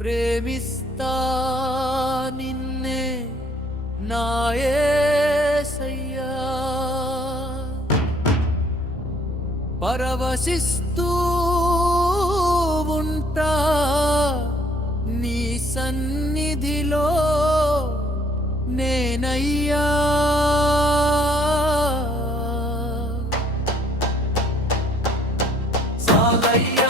ప్రేమిస్తా నిన్నే నాయసయ్యా పరవశిస్తూ ఉంటా నీ సన్నిధిలో నేనయ్యా. చాలయ్యా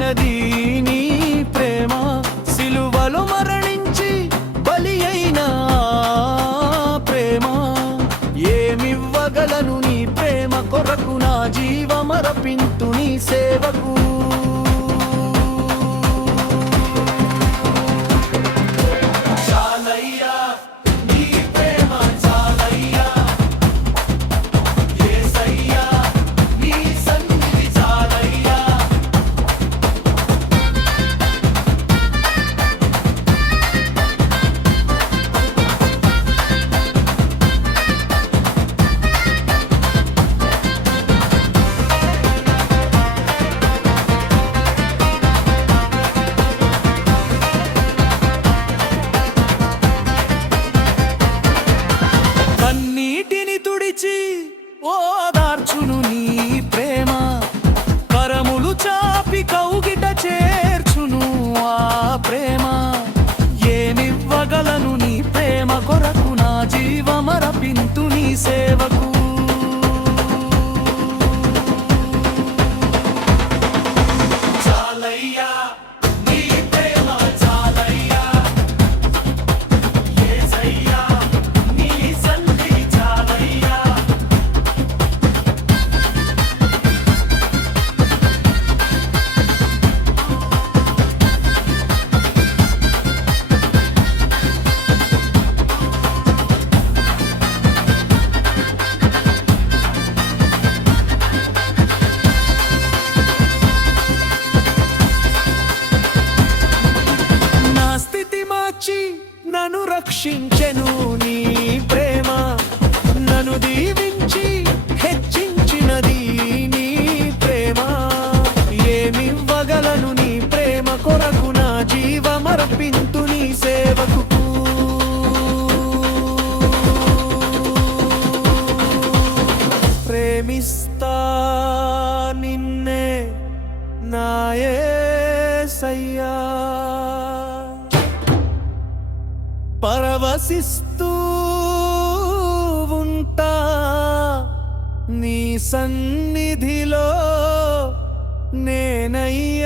భూమికొచ్చినది నీ ప్రేమ సిలువలో మరణించి బలి అయిన ప్రేమ. ఏమివ్వగలను నీ ప్రేమ కొరకు నా జీవమరపింతు నీ సేవకు. జీవమరపింతు హర్షించెను నీ ప్రేమ. నన్ను దీవించి హెచ్చించినది నీ ప్రేమ. ఏమివ్వగలను నీ ప్రేమ కొరకు నా జీవమర్పింతు నీ సేవకు ప్రేమిస్తా నిన్నే నాయే సయ్యా. పరవశిస్తూ ఉంటా నీ సన్నిధిలో నేనయ్య.